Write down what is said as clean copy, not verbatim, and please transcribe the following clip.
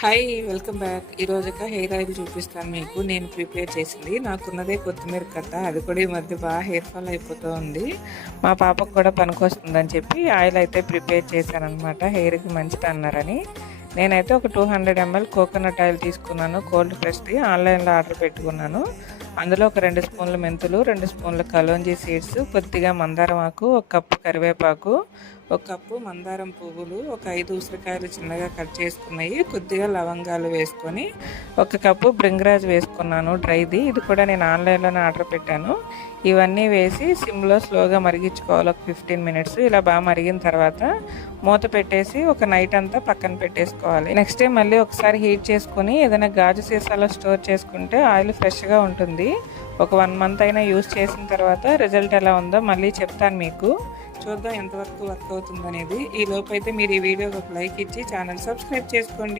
Hi welcome back. ఈరోజు ఒక hair oil చూపిస్తాను మీకు. నేను ప్రిపేర్ చేసింది నాకున్నదే కొత్తిమీర కట్ట. అది కూడా ఈ మధ్య బాగా హెయిర్ ఫాల్ అయిపోతూ ఉంది. మా పాపకు కూడా పనికొస్తుందని చెప్పి ఆయిల్ అయితే ప్రిపేర్ చేశాను అనమాట. హెయిర్కి మంచిది అన్నారని నేనైతే ఒక 200 ml కోకోనట్ ఆయిల్ తీసుకున్నాను. కోల్డ్ ప్రెస్ది ఆన్లైన్లో ఆర్డర్ పెట్టుకున్నాను. అందులో ఒక 2 స్పూన్ల మెంతులు, 2 స్పూన్ల కలోంజీ సీడ్స్, కొద్దిగా మందారం ఆకు, ఒక కప్పు కరివేపాకు, ఒక కప్పు మందారం పువ్వులు, ఒక 5 ఉసిరికాయలు చిన్నగా కట్ చేసుకున్నాయి, కొద్దిగా లవంగాలు వేసుకొని ఒక కప్పు బ్రింగ్రాజ్ వేసుకున్నాను డ్రైది. ఇది కూడా నేను ఆన్లైన్లోనే ఆర్డర్ పెట్టాను. ఇవన్నీ వేసి సిమ్లో స్లోగా మరిగించుకోవాలి ఒక 15 minutes. ఇలా బాగా మరిగిన తర్వాత మూత పెట్టేసి ఒక నైట్ అంతా పక్కన పెట్టేసుకోవాలి. నెక్స్ట్ డే మళ్ళీ ఒకసారి హీట్ చేసుకొని ఏదైనా గాజు సీసాలో స్టోర్ చేసుకుంటే ఆయిల్ ఫ్రెష్గా ఉంటుంది. ఒక 1 month అయినా యూస్ చేసిన తర్వాత రిజల్ట్ ఎలా ఉందో మళ్ళీ చెప్తాను మీకు. చూద్దాం ఎంతవరకు వర్క్ అవుతుంది అనేది. ఈ లోపు అయితే మీరు ఈ వీడియోకి ఒక లైక్ ఇచ్చి ఛానల్ సబ్స్క్రైబ్ చేసుకోండి.